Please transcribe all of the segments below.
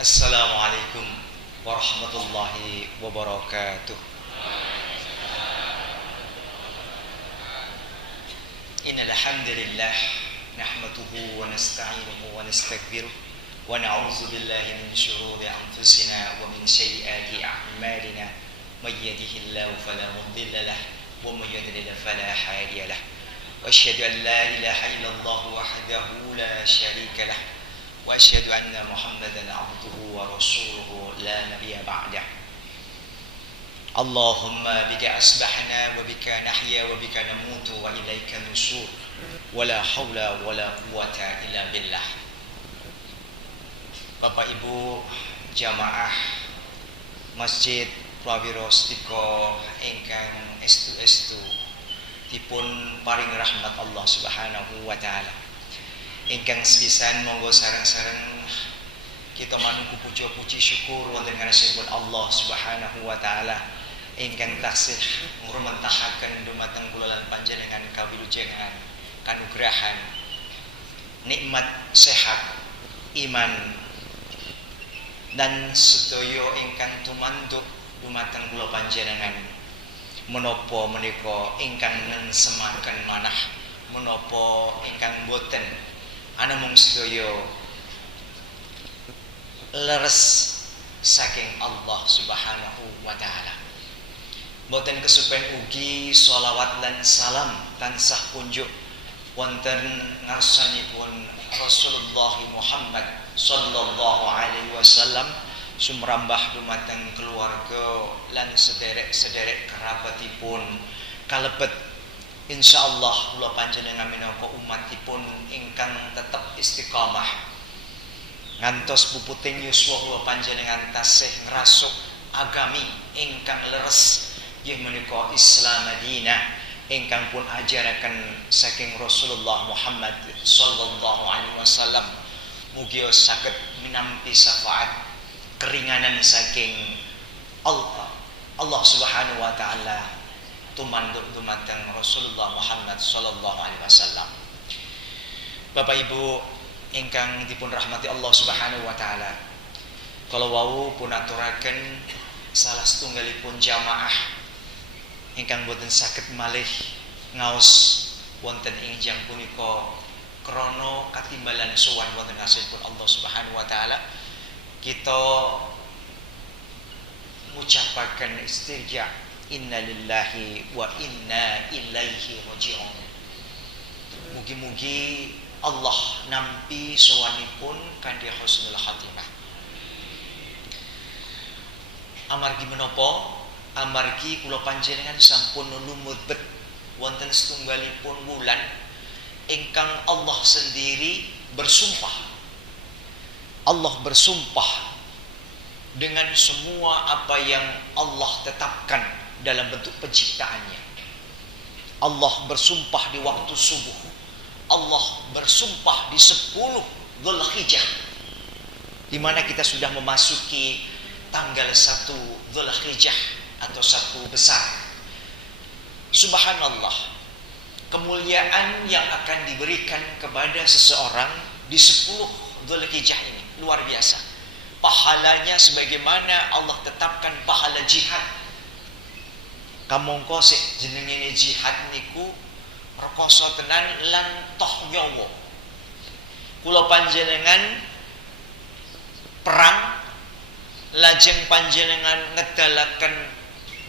Assalamualaikum warahmatullahi wabarakatuh. Innal hamdalillah nahmaduhu wa nasta'inuhu wa nastaghfiruh wa na'udzu billahi min shururi anfusina wa min sayyiati a'malina may yahdihillahu fala mudilla lahu wa may yudlil fala hadiya lahu wa asyhadu an la ilaha illallah wahdahu la syarika lahu wa asyhadu anna Muhammadan abduhu wa rasuluhu la nabiyya ba'dah. Allahumma bika asbahna wa bika nahya wa bika namutu wa ilaika nusur wa la hawla wa la quwwata illa billah. Bapak Ibu jamaah Masjid Prawiro Stika ingkang estu-estu dipun paring rahmat Allah Subhanahu wa taala. Ingkang sepisan monggo sareng-sareng kita manungku puja puji syukur wonten ngarsipun Allah Subhanahu wa taala ingkang taksih ngrumantahaken dumateng kula lan panjenengan kawilujengan kanugrahan nikmat sehat iman dan sedaya ingkang tumanduk dumateng kula panjenengan menapa menika ingkang nensemaken manah menapa ingkang boten ana mung sedaya leres saking Allah Subhanahu wa taala. Boten kesupen ugi sholawat lan salam tansah kunjuk wonten ngarsanipun Rasulullah Muhammad sallallahu alaihi wasallam sumrambah dumateng keluarga lan sederek-sederek kerabatipun kalebet insyaallah kula panjenengan minangka umatipun ingkang tetep istiqamah ngantos puputing yuswa kula panjenengan tasih ngrasuk agami ingkang leres inggih menika Islam Madinah ingkang pun ajaraken saking Rasulullah Muhammad sallallahu alaihi wasallam mugi saged minampi syafaat keringanan saking Allah Subhanahu wa taala tumanduk dumateng Rasulullah Muhammad sallallahu alaihi wasallam. Bapak Ibu ingkang dipun rahmati Allah Subhanahu wa taala. Kala wau pun aturaken salah setunggalipun jamaah ingkang boten saged malih ngaos wonten ingjang punika krana katimbalan sowan wonten ngasihipun Allah Subhanahu wa taala. Kita ngucapaken istirja inna lillahi wa inna ilaihi raji'un. Mugi-mugi Allah nampi sowanipun kanthi husnul khatimah. Amargi menapa? Amargi kula panjenengan sampun lumebet wonten setunggalipun wulan ingkang Allah sendiri bersumpah. Allah bersumpah dengan semua apa yang Allah tetapkan dalam bentuk penciptaannya. Allah bersumpah di waktu subuh. Allah bersumpah di 10 Dzulhijjah, di mana kita sudah memasuki tanggal 1 Dzulhijjah atau 1 besar. Subhanallah, kemuliaan yang akan diberikan kepada seseorang di 10 Dzulhijjah ini luar biasa. Pahalanya sebagaimana Allah tetapkan pahala jihad. Kamangka sik jenengene jihad niku rekoso tenan lan toh nyawa. Kula panjenengan perang lajeng panjenengan ngedalaken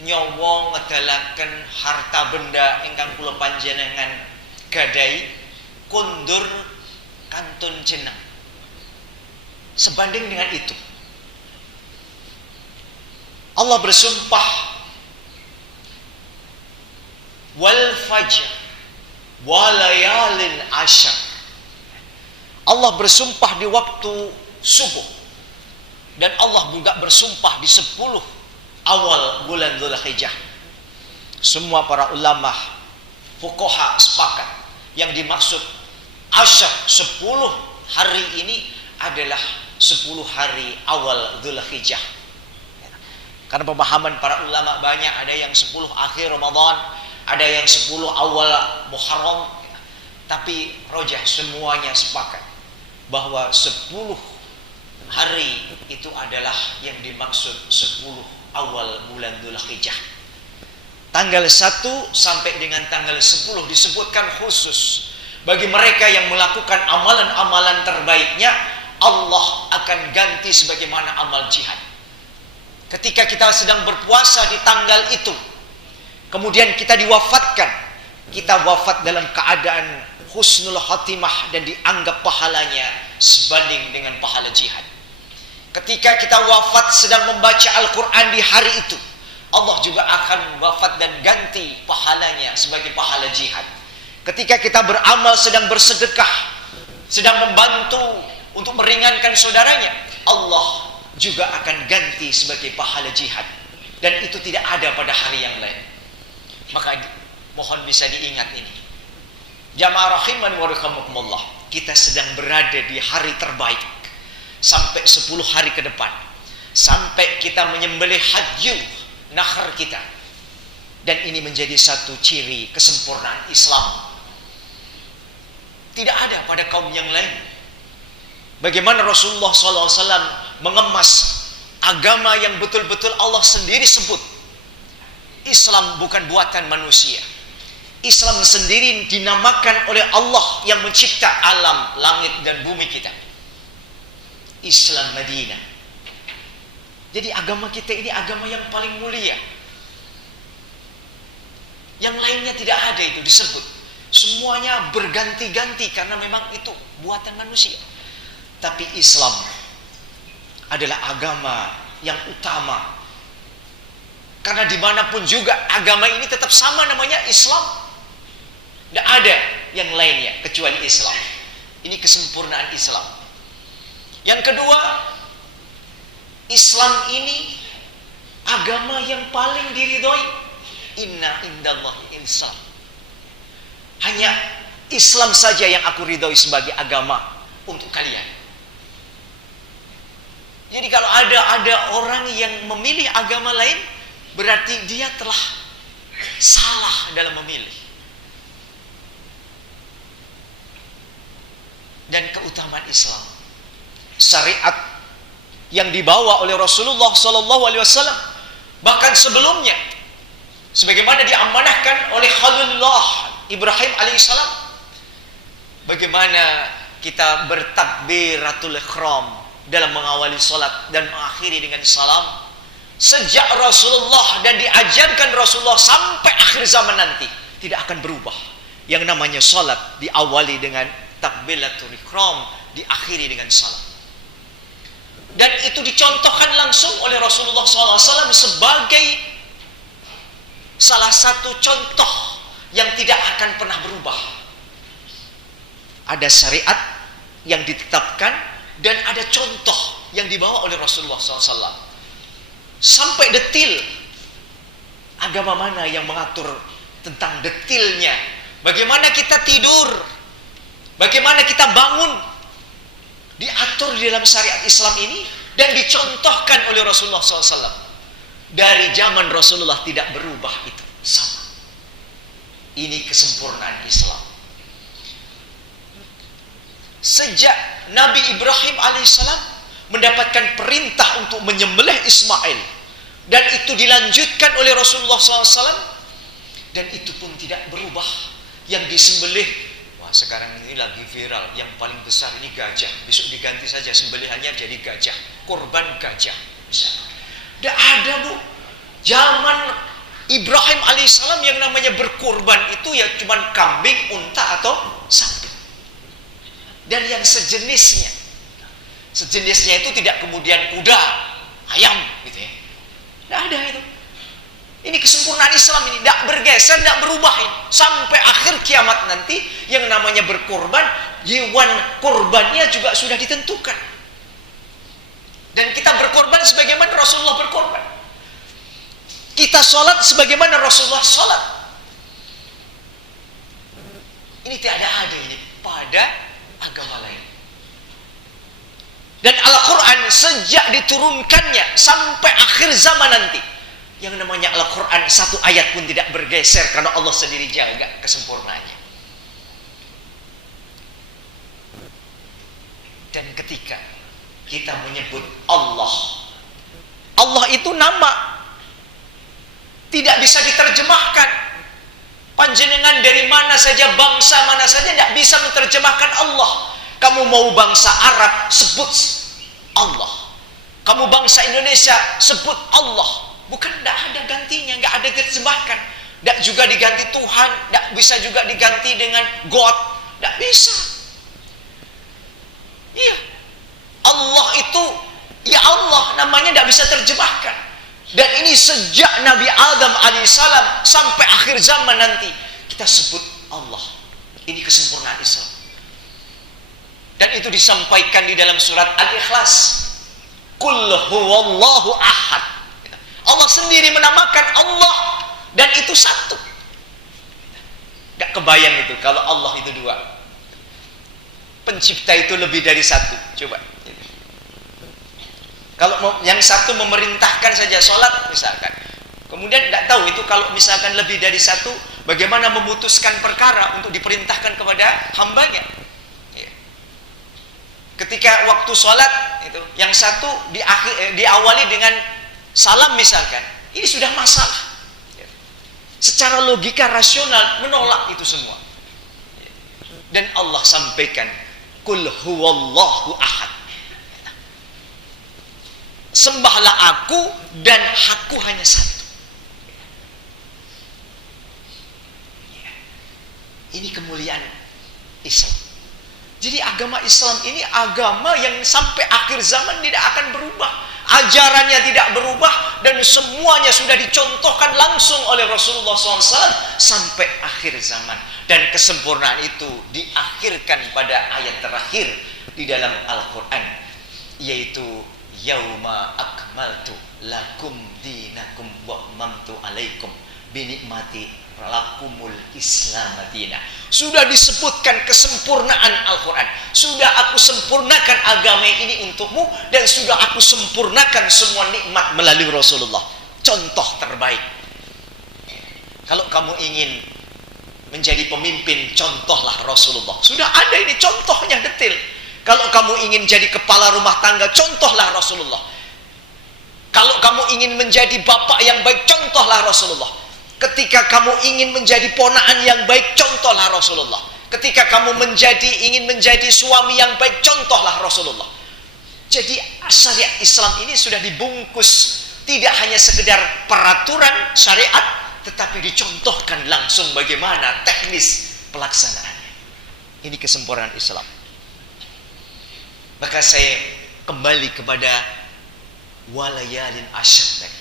nyawa, ngedalaken harta benda ingkang kula panjenengan gadai kundur kantun jeneng. Sebanding dengan itu Allah bersumpah wal fajr walayalin asyar. Allah bersumpah di waktu subuh dan Allah juga bersumpah di 10 awal bulan Dzulhijjah. Semua para ulama fuqaha sepakat yang dimaksud asyar 10 hari ini adalah 10 hari awal Dzulhijjah. Karena pemahaman para ulama banyak, ada yang 10 akhir Ramadan, ada yang 10 awal Muharram, tapi rojah semuanya sepakat bahwa 10 hari itu adalah yang dimaksud 10 awal bulan Dzulhijjah. Tanggal 1 sampai dengan tanggal 10 disebutkan khusus bagi mereka yang melakukan amalan-amalan terbaiknya, Allah akan ganti sebagaimana amal jihad. Ketika kita sedang berpuasa di tanggal itu, kemudian kita diwafatkan, kita wafat dalam keadaan husnul khatimah dan dianggap pahalanya sebanding dengan pahala jihad. Ketika kita wafat sedang membaca Al-Quran di hari itu, Allah juga akan wafat dan ganti pahalanya sebagai pahala jihad. Ketika kita beramal sedang bersedekah, sedang membantu untuk meringankan saudaranya, Allah juga akan ganti sebagai pahala jihad. Dan itu tidak ada pada hari yang lain. Maka mohon bisa diingat ini. Jamaah rahiman wa rahimakumullah, kita sedang berada di hari terbaik sampai 10 hari ke depan, sampai kita menyembelih hadyu nahar kita. Dan ini menjadi satu ciri kesempurnaan Islam. Tidak ada pada kaum yang lain. Bagaimana Rasulullah SAW mengemas agama yang betul-betul Allah sendiri sebut. Islam bukan buatan manusia. Islam sendiri dinamakan oleh Allah yang mencipta alam, langit dan bumi kita. Islam Madinah. Jadi agama kita ini agama yang paling mulia. Yang lainnya tidak ada itu disebut. Semuanya berganti-ganti karena memang itu buatan manusia. Tapi Islam adalah agama yang utama. Karena dimanapun juga agama ini tetap sama namanya Islam. Tidak ada yang lainnya kecuali Islam. Ini kesempurnaan Islam. Yang kedua, Islam ini agama yang paling diridhoi. Inna indallahi Islam. Hanya Islam saja yang aku ridhoi sebagai agama untuk kalian. Jadi kalau ada orang yang memilih agama lain, berarti dia telah salah dalam memilih. Dan keutamaan Islam, syariat yang dibawa oleh Rasulullah SAW, bahkan sebelumnya, sebagaimana diamanahkan oleh Khalilullah Ibrahim alaihissalam, bagaimana kita bertakbiratul ihram dalam mengawali salat dan mengakhiri dengan salam, sejak Rasulullah dan diajarkan Rasulullah sampai akhir zaman nanti tidak akan berubah. Yang namanya salat diawali dengan takbiratul ihram, diakhiri dengan salam. Dan itu dicontohkan langsung oleh Rasulullah SAW sebagai salah satu contoh yang tidak akan pernah berubah. Ada syariat yang ditetapkan dan ada contoh yang dibawa oleh Rasulullah SAW. Sampai detil, agama mana yang mengatur tentang detilnya. Bagaimana kita tidur, bagaimana kita bangun, diatur di dalam syariat Islam ini dan dicontohkan oleh Rasulullah SAW. Dari zaman Rasulullah tidak berubah, itu sama. Ini kesempurnaan Islam. Sejak Nabi Ibrahim alaihissalam mendapatkan perintah untuk menyembelih Ismail, dan itu dilanjutkan oleh Rasulullah SAW, dan itu pun tidak berubah. Yang disembelih, wah sekarang ini lagi viral, yang paling besar ini gajah, besok diganti saja sembelihannya jadi gajah, korban gajah. Tidak ada, Bu. Zaman Ibrahim alaihissalam yang namanya berkorban itu ya cuman kambing, unta atau sapi. Dan yang sejenisnya. Sejenisnya itu tidak kemudian kuda, ayam gitu ya. Tidak ada itu. Ini kesempurnaan Islam ini, tidak bergeser, tidak berubah ini. Sampai akhir kiamat nanti yang namanya berkorban, hewan korbannya juga sudah ditentukan. Dan kita berkorban sebagaimana Rasulullah berkorban. Kita sholat sebagaimana Rasulullah sholat. Ini tidak ada ini pada agama lain. Dan Al-Quran sejak diturunkannya sampai akhir zaman nanti, yang namanya Al-Quran satu ayat pun tidak bergeser karena Allah sendiri jaga kesempurnaannya. Dan ketika kita menyebut Allah. Allah itu nama, tidak bisa diterjemahkan. Panjenengan dari mana saja, bangsa mana saja, tidak bisa menerjemahkan Allah. Kamu mau bangsa Arab, sebut Allah. Kamu bangsa Indonesia, sebut Allah. Bukan, tidak ada gantinya, nggak ada diterjemahkan. Tidak juga diganti Tuhan, tidak bisa juga diganti dengan God, tidak bisa. Iya, Allah itu ya Allah, namanya tidak bisa terjemahkan. Dan ini sejak Nabi Adam alaihissalam sampai akhir zaman nanti kita sebut Allah. Ini kesempurnaan Islam. Dan itu disampaikan di dalam surat Al-Ikhlas. Qul huwallahu ahad. Allah sendiri menamakan Allah, dan itu satu. Gak kebayang itu kalau Allah itu dua. Pencipta itu lebih dari satu. Coba. Kalau yang satu memerintahkan saja sholat misalkan, kemudian tidak tahu itu kalau misalkan lebih dari satu, bagaimana memutuskan perkara untuk diperintahkan kepada hambanya. Ketika waktu sholat itu, yang satu diawali dengan salam misalkan, ini sudah masalah. Secara logika rasional menolak itu semua. Dan Allah sampaikan, Qul huwallahu ahad. Sembahlah aku, dan aku hanya satu. Ini kemuliaan Islam. Jadi agama Islam ini agama yang sampai akhir zaman tidak akan berubah. Ajarannya tidak berubah, dan semuanya sudah dicontohkan langsung oleh Rasulullah SAW sampai akhir zaman. Dan kesempurnaan itu diakhirkan pada ayat terakhir di dalam Al-Quran, yaitu Yauma akmaltu lakum dinakum wa atmamtu alaikum binikmati lakumul Islam madina. Sudah disebutkan kesempurnaan Al-Quran. Sudah aku sempurnakan agama ini untukmu, dan sudah aku sempurnakan semua nikmat melalui Rasulullah. Contoh terbaik. Kalau kamu ingin menjadi pemimpin, contohlah Rasulullah. Sudah ada ini contohnya detail. Kalau kamu ingin jadi kepala rumah tangga, contohlah Rasulullah. Kalau kamu ingin menjadi bapak yang baik, contohlah Rasulullah. Ketika kamu ingin menjadi ponaan yang baik, contohlah Rasulullah. Ketika kamu ingin menjadi suami yang baik, contohlah Rasulullah. Jadi syariat Islam ini sudah dibungkus, tidak hanya sekedar peraturan syariat, tetapi dicontohkan langsung bagaimana teknis pelaksanaannya. Ini kesempurnaan Islam. Maka saya kembali kepada walayalin asyr tadi.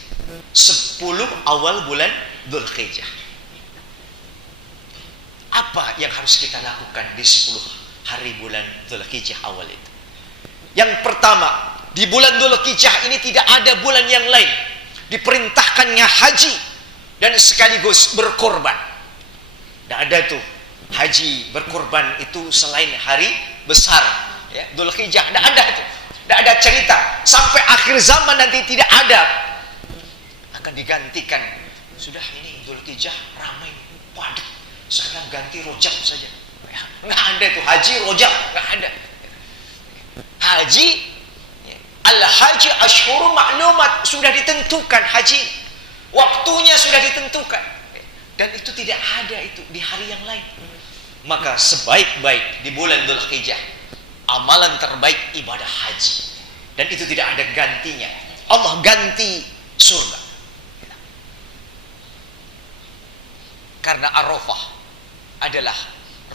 10 awal bulan Dzulhijjah. Apa yang harus kita lakukan di 10 hari bulan Dzulhijjah awal itu? Yang pertama, di bulan Dzulhijjah ini tidak ada bulan yang lain diperintahkannya haji dan sekaligus berkorban. Tidak ada tuh haji berkorban itu selain hari besar, ya, Dzulhijjah. Tidak ada itu. Tidak ada cerita. Sampai akhir zaman nanti tidak ada. Akan digantikan. Sudah ini Dzulhijjah ramai, padat. Sekarang ganti Rojab saja. Nggak ada itu haji Rojab, nggak ada. Haji, al-haji ashhurun ma'lumat, sudah ditentukan haji. Waktunya sudah ditentukan. Dan itu tidak ada itu di hari yang lain. Maka sebaik-baik di bulan Dzulhijjah, amalan terbaik ibadah haji. Dan itu tidak ada gantinya. Allah ganti surga. Karena Arafah adalah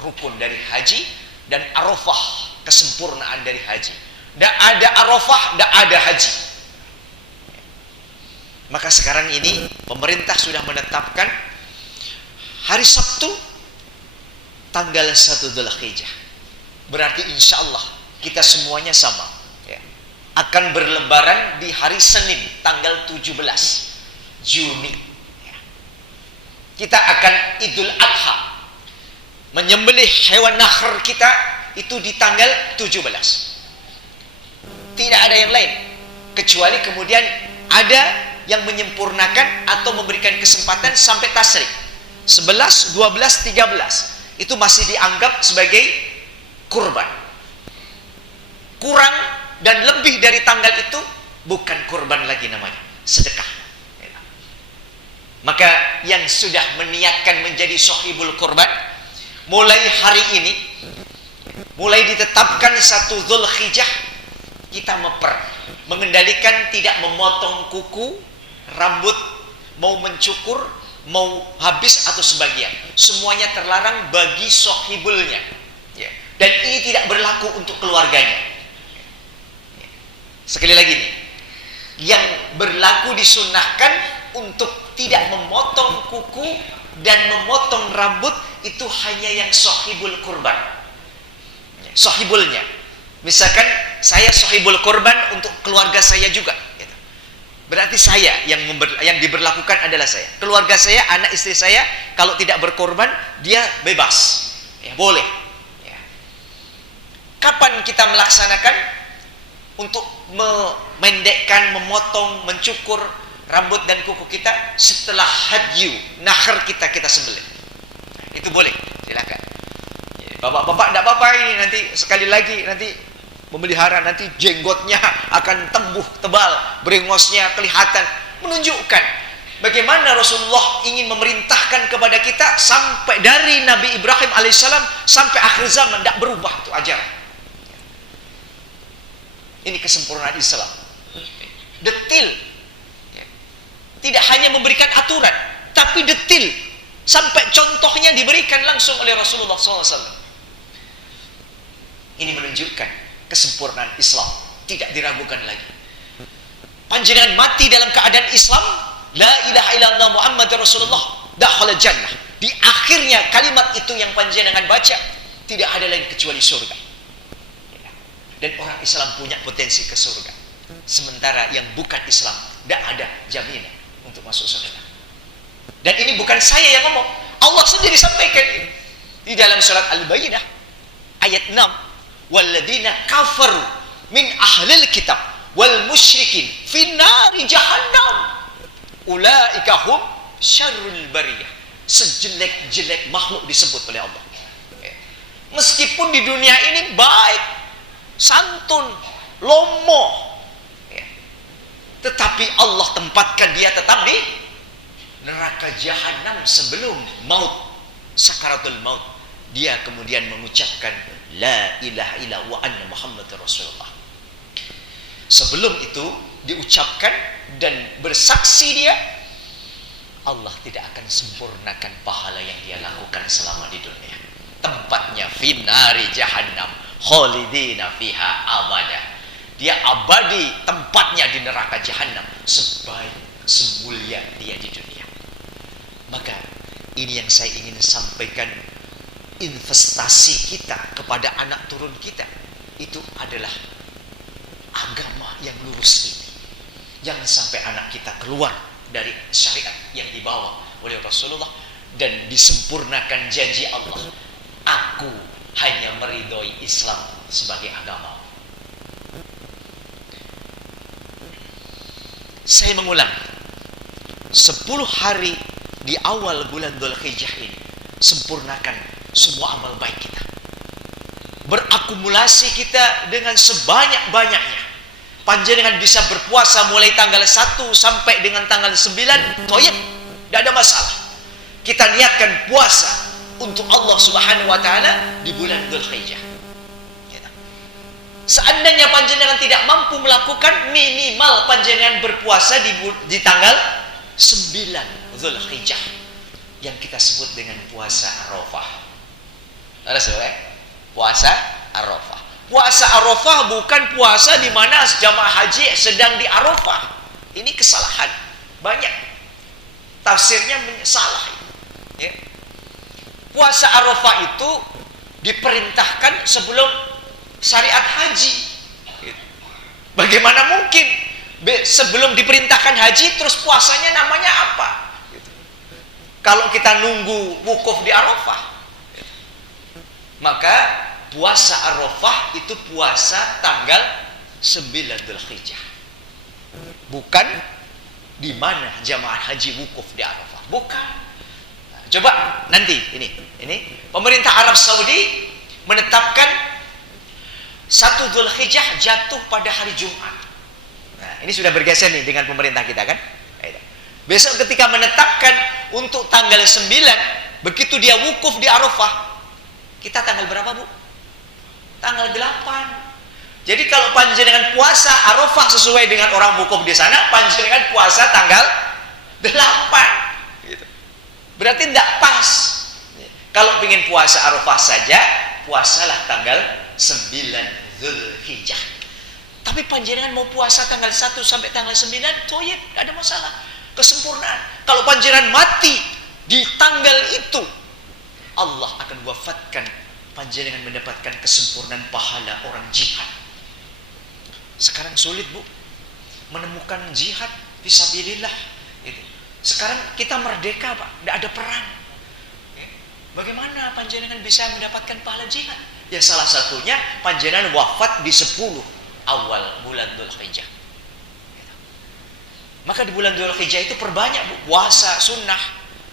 rukun dari haji, dan Arafah kesempurnaan dari haji. Tidak ada Arafah, tidak ada haji. Maka sekarang ini pemerintah sudah menetapkan hari Sabtu tanggal 1 Dzulhijjah. Berarti insya Allah kita semuanya sama, ya, akan berlebaran di hari Senin tanggal 17 Juni. Ya. Kita akan Idul Adha, menyembelih hewan nahr kita itu di tanggal 17. Tidak ada yang lain, kecuali kemudian ada yang menyempurnakan atau memberikan kesempatan sampai tasrik 11, 12, 13. Itu masih dianggap sebagai kurban. Kurang dan lebih dari tanggal itu bukan kurban lagi namanya, sedekah. Maka yang sudah meniatkan menjadi sahibul kurban, mulai hari ini, mulai ditetapkan 1 Dzulhijjah, kita mengendalikan tidak memotong kuku, rambut, mau mencukur, mau habis atau sebagian. Semuanya terlarang bagi sahibulnya. Ya. Dan ini tidak berlaku untuk keluarganya. Sekali lagi nih, yang berlaku disunnahkan untuk tidak memotong kuku dan memotong rambut itu hanya yang sahibul kurban. Sahibulnya. Misalkan saya sahibul kurban untuk keluarga saya juga. Berarti saya yang diberlakukan adalah saya. Keluarga saya, anak istri saya, kalau tidak berkorban, dia bebas. Ya, boleh. Ya. Kapan kita melaksanakan untuk memendekkan, memotong, mencukur rambut dan kuku kita? Setelah hadyu, nahar kita sembelih. Itu boleh, silakan. Ya, bapak-bapak tidak apa-apa ini, nanti sekali lagi nanti memelihara, nanti jenggotnya akan tumbuh tebal, brengosnya kelihatan, menunjukkan bagaimana Rasulullah ingin memerintahkan kepada kita sampai dari Nabi Ibrahim alaihissalam sampai akhir zaman tidak berubah itu ajaran. Ini kesempurnaan Islam, detil, tidak hanya memberikan aturan tapi detil, sampai contohnya diberikan langsung oleh Rasulullah SAW. Ini menunjukkan kesempurnaan Islam, tidak diragukan lagi. Panjenengan mati dalam keadaan Islam, la ilaha illallah Muhammadur Rasulullah, dakhala jannah. Di akhirnya kalimat itu yang panjenengan baca, tidak ada lagi kecuali surga. Dan orang Islam punya potensi ke surga. Sementara yang bukan Islam tidak ada jaminan untuk masuk surga. Dan ini bukan saya yang ngomong, Allah sendiri sampaikan ini di dalam surat Al-Baqarah ayat 6. Walladzina kafaru min ahlil kitab wal musyrikin finnari jahannam ulaika hum syarrul bariyah. Sejelek-jelek makhluk disebut oleh Allah. Meskipun di dunia ini baik, santun, lomo, tetapi Allah tempatkan dia tetap di neraka jahanam sebelum maut, sakaratul maut. Dia kemudian mengucapkan la ilaha illa wa anna Muhammadar Rasulullah. Sebelum itu diucapkan dan bersaksi dia, Allah tidak akan sempurnakan pahala yang dia lakukan selama di dunia. Tempatnya finari jahannam khalidina fiha abada. Dia abadi tempatnya di neraka jahanam sebaik semulia dia di dunia. Maka ini yang saya ingin sampaikan, investasi kita kepada anak turun kita itu adalah agama yang lurus ini. Jangan sampai anak kita keluar dari syariat yang dibawa oleh Rasulullah dan disempurnakan janji Allah, aku hanya meridhoi Islam sebagai agama. Saya mengulang, 10 hari di awal bulan Dzulhijjah ini sempurnakan semua amal baik kita. Berakumulasi kita dengan sebanyak-banyaknya. Panjenengan bisa berpuasa mulai tanggal 1 sampai dengan tanggal 9, toyib, tidak ada masalah. Kita niatkan puasa untuk Allah Subhanahu wa taala di bulan Dzulhijjah. Seandainya panjenengan tidak mampu melakukan, minimal panjenengan berpuasa di tanggal 9 Dzulhijjah yang kita sebut dengan puasa Arafah. Puasa Arafah. Puasa Arafah bukan puasa di mana jamaah haji sedang di Arafah. Ini kesalahan banyak. Tafsirnya salah. Ya. Puasa Arafah itu diperintahkan sebelum syariat haji. Bagaimana mungkin sebelum diperintahkan haji terus puasanya namanya apa? Kalau kita nunggu wukuf di Arafah. Maka puasa Arafah itu puasa tanggal 9 Dzulhijjah. Bukan di mana jamaah haji wukuf di Arafah. Bukan. Nah, coba nanti ini pemerintah Arab Saudi menetapkan 1 Dzulhijjah jatuh pada hari Jumat. Nah, ini sudah bergeser nih dengan pemerintah kita kan. Besok ketika menetapkan untuk tanggal 9, begitu dia wukuf di Arafah, kita tanggal berapa, Bu? Tanggal 8. Jadi kalau panjenengan puasa Arafah sesuai dengan orang wukuf di sana, panjenengan puasa tanggal 8. Gitu. Berarti tidak pas. Kalau ingin puasa Arafah saja, puasalah tanggal 9 Dzulhijjah. Tapi panjenengan mau puasa tanggal 1 sampai tanggal 9, toyib, tidak ada masalah. Kesempurnaan. Kalau panjenengan mati di tanggal itu, Allah akan wafatkan panjenengan mendapatkan kesempurnaan pahala orang jihad. Sekarang sulit, Bu, menemukan jihad fisabilillah. Sekarang kita merdeka, Pak, tidak ada perang. Bagaimana panjenengan bisa mendapatkan pahala jihad? Ya salah satunya panjenengan wafat di 10 awal bulan Dzulhijjah. Maka di bulan Dzulhijjah itu perbanyak, Bu, puasa sunnah.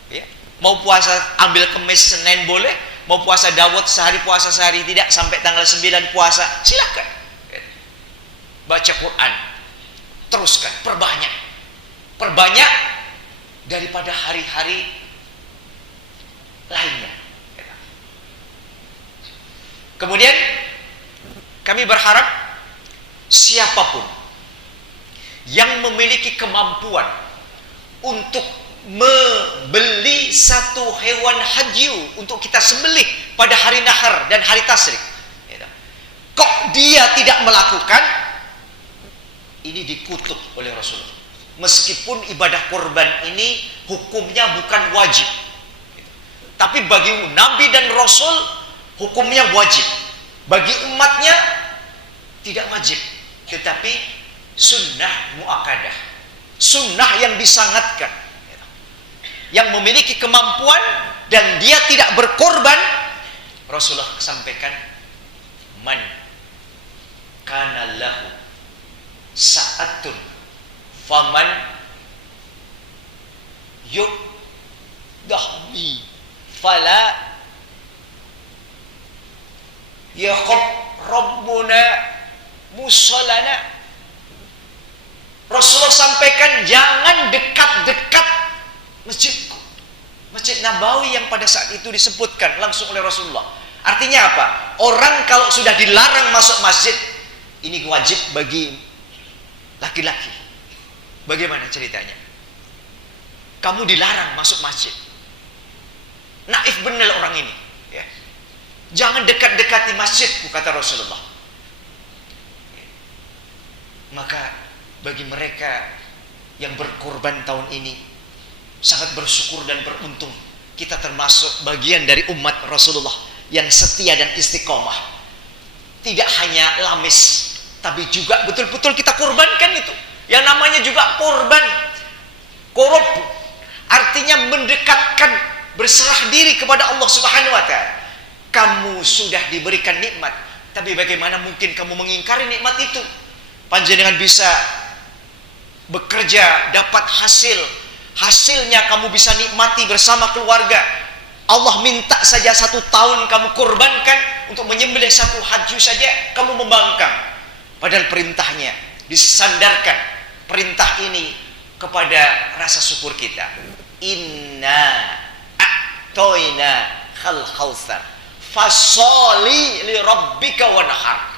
Ya. Mau puasa ambil Kemis, Senin boleh, mau puasa Daud sehari puasa sehari tidak, sampai tanggal 9 puasa, silakan. Ya. Baca Quran, teruskan, perbanyak. Perbanyak daripada hari-hari lainnya. Ya. Kemudian kami berharap siapapun yang memiliki kemampuan untuk membeli satu hewan hadyu untuk kita sembelih pada hari nahar dan hari tasyrik, kok dia tidak melakukan, ini dikutuk oleh Rasulullah. Meskipun ibadah kurban ini hukumnya bukan wajib, tapi bagi Nabi dan Rasul hukumnya wajib, bagi umatnya tidak wajib, tetapi sunnah muakkadah, sunnah yang disangatkan. Yang memiliki kemampuan dan dia tidak berkorban, Rasulullah sampaikan, man kana lahu sa'atun faman yudahmi fala yakhab rabbuna musallana. Rasulullah sampaikan, jangan dekat-dekat masjidku, Masjid Nabawi yang pada saat itu disebutkan langsung oleh Rasulullah. Artinya apa? Orang kalau sudah dilarang masuk masjid, ini wajib bagi laki-laki. Bagaimana ceritanya? Kamu dilarang masuk masjid, naif benar orang ini, ya. Jangan dekat-dekati masjidku, kata Rasulullah. Maka bagi mereka yang berkorban tahun ini, sangat bersyukur dan beruntung. Kita termasuk bagian dari umat Rasulullah yang setia dan istiqomah. Tidak hanya lamis, tapi juga betul-betul kita korbankan itu. Yang namanya juga korban. Qurub artinya mendekatkan, berserah diri kepada Allah Subhanahu wa Ta'ala. Kamu sudah diberikan nikmat, tapi bagaimana mungkin kamu mengingkari nikmat itu? Panjenengan bisa bekerja, dapat hasilnya kamu bisa nikmati bersama keluarga. Allah minta saja 1 tahun kamu korbankan untuk menyembelih 1 hadyu saja, kamu membangkang. Padahal perintahnya disandarkan, perintah ini kepada rasa syukur kita. Inna a'toina khal khawthar fasoli li rabbika wanhar.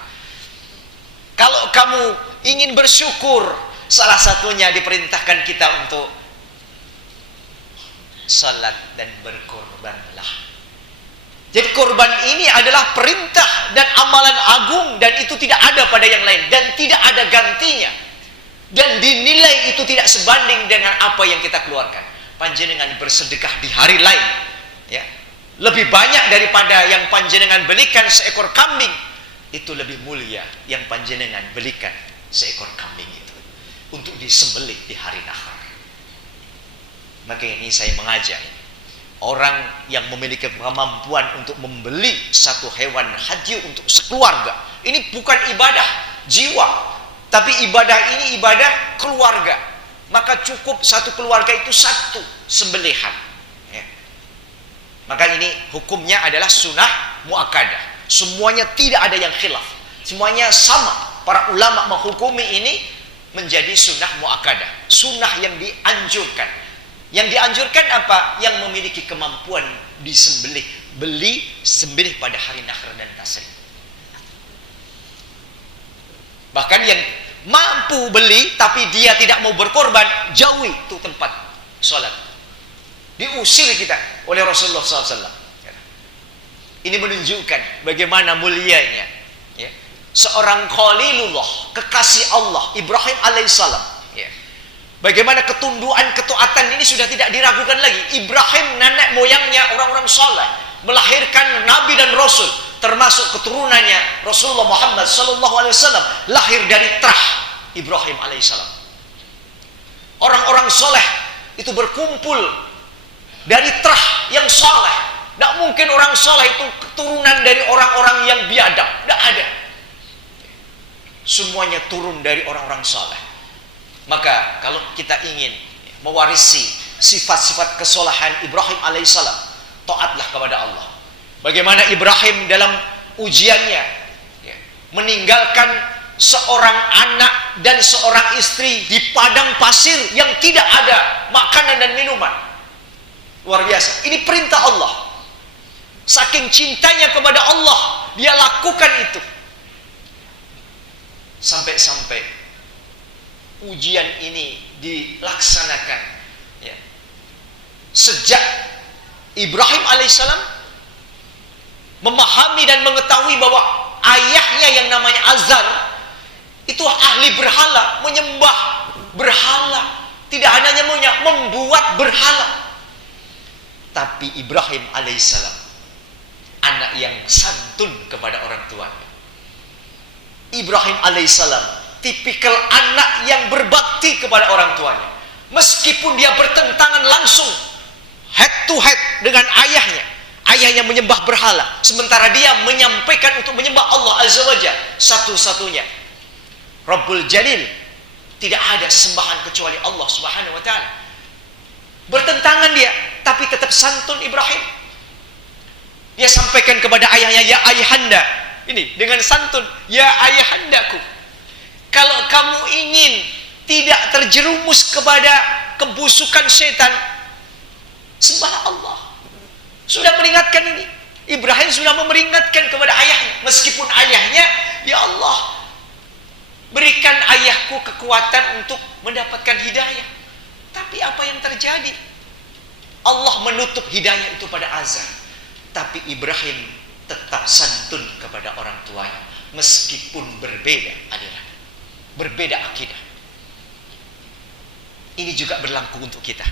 Kalau kamu ingin bersyukur, salah satunya diperintahkan kita untuk salat dan berkorbanlah. Jadi korban ini adalah perintah dan amalan agung, dan itu tidak ada pada yang lain dan tidak ada gantinya, dan dinilai itu tidak sebanding dengan apa yang kita keluarkan. Panjenengan bersedekah di hari lain, ya, lebih banyak daripada yang panjenengan belikan seekor kambing, itu lebih mulia yang panjenengan belikan seekor kambing itu untuk disembelih di hari nahar. Maka ini saya mengajak orang yang memiliki kemampuan untuk membeli 1 hewan haji untuk sekeluarga. Ini bukan ibadah jiwa, tapi ibadah ini ibadah keluarga. Maka cukup 1 keluarga itu 1 sembelihan, ya. Maka ini hukumnya adalah sunnah muakkadah. Semuanya tidak ada yang khilaf. Semuanya sama. Para ulama menghukumi ini menjadi sunnah muakkadah, sunnah yang dianjurkan. Yang dianjurkan apa? Yang memiliki kemampuan disembelih, sembelih pada hari nahr dan tasrik. Bahkan yang mampu beli tapi dia tidak mau berkorban, jauhi itu tempat sholat. Diusir kita oleh Rasulullah SAW. Ini menunjukkan bagaimana mulianya ya, seorang Khalilullah, kekasih Allah Ibrahim alaihissalam ya. Bagaimana ketunduan, ketaatan ini sudah tidak diragukan lagi. Ibrahim nenek moyangnya orang-orang saleh, melahirkan nabi dan rasul, termasuk keturunannya Rasulullah Muhammad SAW lahir dari terah Ibrahim alaihissalam. Orang-orang soleh itu berkumpul dari terah yang soleh. Tidak mungkin orang soleh itu keturunan dari orang-orang yang biadab. Tidak ada. Semuanya turun dari orang-orang soleh. Maka kalau kita ingin mewarisi sifat-sifat kesolahan Ibrahim alaihissalam, taatlah kepada Allah. Bagaimana Ibrahim dalam ujiannya ya, meninggalkan seorang anak dan seorang istri di padang pasir yang tidak ada makanan dan minuman. Luar biasa. Ini perintah Allah. Saking cintanya kepada Allah, dia lakukan itu. Sampai-sampai ujian ini dilaksanakan ya. Sejak Ibrahim alaihissalam memahami dan mengetahui bahwa ayahnya yang namanya Azar itu ahli berhala, menyembah berhala. Tidak hanya membuat berhala, tapi Ibrahim alaihissalam anak yang santun kepada orang tuanya. Ibrahim alaihissalam tipikal anak yang berbakti kepada orang tuanya. Meskipun dia bertentangan langsung head to head dengan ayahnya. Ayahnya menyembah berhala, sementara dia menyampaikan untuk menyembah Allah Azza wa Jalla satu-satunya Rabbul Jalil. Tidak ada sembahan kecuali Allah Subhanahu wa taala. Bertentangan dia, tapi tetap santun Ibrahim. Dia sampaikan kepada ayahnya, ya ayahanda. Ini dengan santun, ya ayahandaku. Kalau kamu ingin tidak terjerumus kepada kebusukan setan, sembah Allah. Sudah meringatkan ini. Ibrahim sudah memperingatkan kepada ayahnya. Meskipun ayahnya, ya Allah, berikan ayahku kekuatan untuk mendapatkan hidayah. Tapi apa yang terjadi? Allah menutup hidayah itu pada Azar. Tapi Ibrahim tetap santun kepada orang tuanya. Meskipun berbeda aliran, berbeda akidah. Ini juga berlaku untuk kita.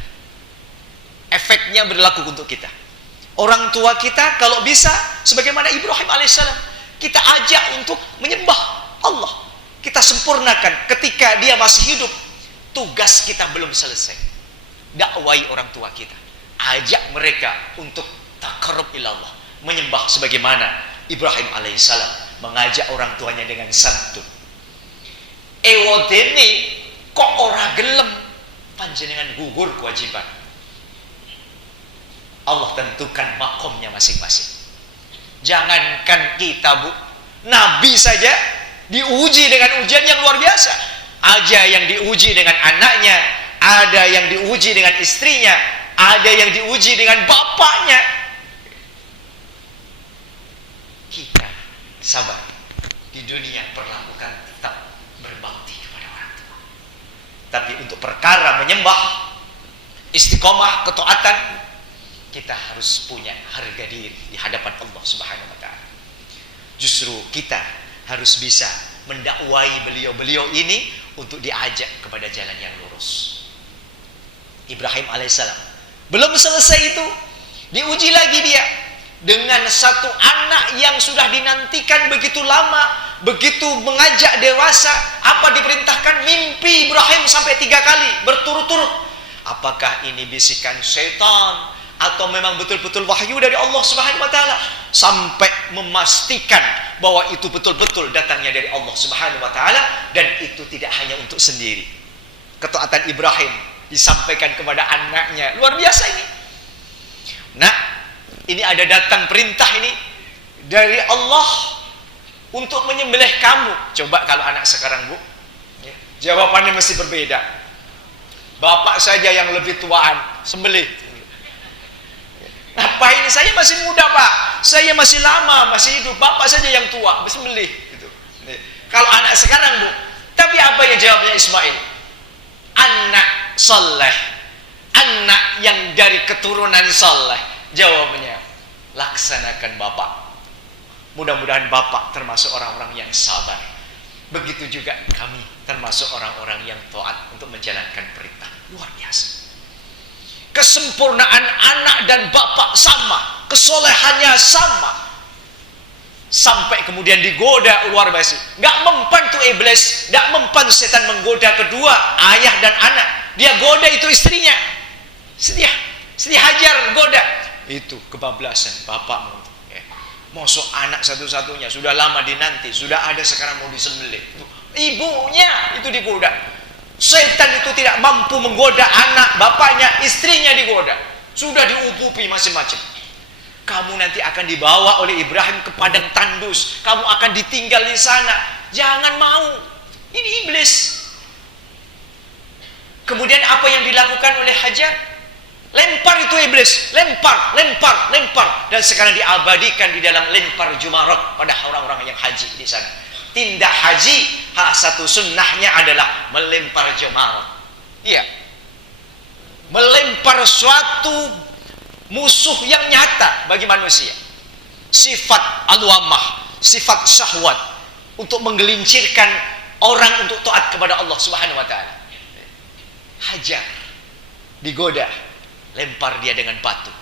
Efeknya berlaku untuk kita. Orang tua kita kalau bisa, sebagaimana Ibrahim alaihissalam, kita ajak untuk menyembah Allah. Kita sempurnakan ketika dia masih hidup. Tugas kita belum selesai. Dakwai orang tua kita. Ajak mereka untuk taqarrub ilallah, menyembah sebagaimana Ibrahim alaihissalam mengajak orang tuanya dengan santun. Ewadene kok ora gelem, panjenengan gugur kewajiban. Allah tentukan makomnya masing-masing. Jangankan kita, Bu, Nabi saja diuji dengan ujian yang luar biasa. Ada yang diuji dengan anaknya, ada yang diuji dengan istrinya, ada yang diuji dengan bapaknya. Kita sabar di dunia, perlakukan tetap berbakti kepada orang tua. Tapi untuk perkara menyembah, istiqomah, ketaatan, kita harus punya harga diri di hadapan Allah Subhanahu wa taala. Justru kita harus bisa mendakwai beliau-beliau ini untuk diajak kepada jalan yang lurus. Ibrahim alaihissalam belum selesai itu, diuji lagi dia dengan satu anak yang sudah dinantikan begitu lama, begitu mengajak dewasa. Apa diperintahkan? Mimpi Ibrahim sampai 3 kali berturut-turut. Apakah ini bisikan setan atau memang betul-betul wahyu dari Allah Subhanahu wa taala? Sampai memastikan bahwa itu betul-betul datangnya dari Allah Subhanahu wa taala, dan itu tidak hanya untuk sendiri. Ketaatan Ibrahim disampaikan kepada anaknya. Luar biasa ini. Nah, ini ada datang perintah ini dari Allah untuk menyembelih kamu. Coba kalau anak sekarang, Bu, ya, jawabannya mesti berbeda. Bapak saja yang lebih tuaan, sembelih. Ngapain? Saya masih muda, Pak. Saya masih lama, masih hidup. Bapak saja yang tua, sembelih. Gitu. Kalau anak sekarang, Bu, tapi apa yang jawabnya Ismail? Anak soleh, anak yang dari keturunan soleh. Jawabnya, laksanakan Bapak. Mudah-mudahan Bapak termasuk orang-orang yang sabar. Begitu juga kami termasuk orang-orang yang taat untuk menjalankan perintah. Luar biasa. Kesempurnaan anak dan bapak sama, kesolehannya sama. Sampai kemudian digoda luar biasa. Nggak mempan tuh iblis, nggak mempan setan menggoda kedua ayah dan anak. Dia goda itu istrinya. Sedia hajar goda. Itu kebablasan bapakmu. Mosok anak satu-satunya sudah lama dinanti, sudah ada sekarang mau disembelih. Ibunya itu digoda. Setan itu tidak mampu menggoda anak, bapaknya, istrinya digoda. Sudah diupupi macam-macam. Kamu nanti akan dibawa oleh Ibrahim ke padang tandus. Kamu akan ditinggal di sana. Jangan mau. Ini iblis. Kemudian apa yang dilakukan oleh Hajar? Lempar itu iblis, lempar. Dan sekarang diabadikan di dalam lempar jumarat pada orang-orang yang haji di sana. Tindak haji, satu sunnahnya adalah melempar jumarat. Iya. Melempar suatu musuh yang nyata bagi manusia. Sifat al-wamah, sifat syahwat untuk menggelincirkan orang untuk taat kepada Allah Subhanahu wa taala. Hajar, digoda, lempar dia dengan batu.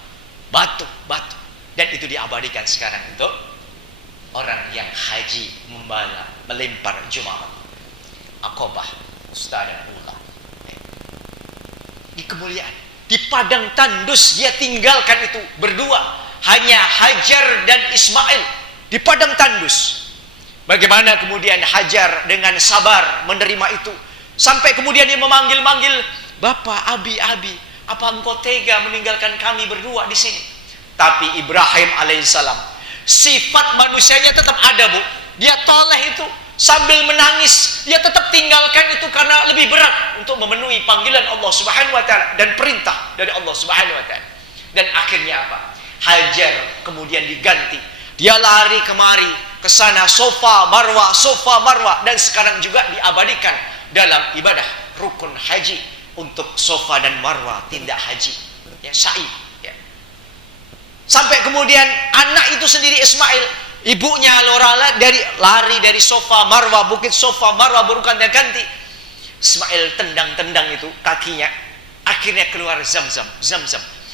Dan itu diabadikan sekarang untuk orang yang haji melempar jumarat. Aqabah, Ustadzah Ula. Di kemuliaan, di padang tandus dia tinggalkan itu berdua, hanya Hajar dan Ismail di padang tandus. Bagaimana kemudian Hajar dengan sabar menerima itu, sampai kemudian dia memanggil-manggil, "Bapak, Abi, apa engkau tega meninggalkan kami berdua di sini?" Tapi Ibrahim alaihissalam, sifat manusianya tetap ada, Bu. Dia toleh itu, sambil menangis, dia tetap tinggalkan itu karena lebih berat untuk memenuhi panggilan Allah Subhanahu wa taala dan perintah dari Allah Subhanahu wa taala. Dan akhirnya apa? Hajar kemudian diganti. Dia lari kemari, ke sana, Safa Marwah, dan sekarang juga diabadikan dalam ibadah rukun haji untuk Safa dan Marwah, tindak haji, ya, sa'i, ya. Sampai kemudian anak itu sendiri Ismail, ibunya lari dari Safa Marwah, bukit Safa Marwah berganti-ganti. Ismail tendang itu kakinya, akhirnya keluar Zamzam.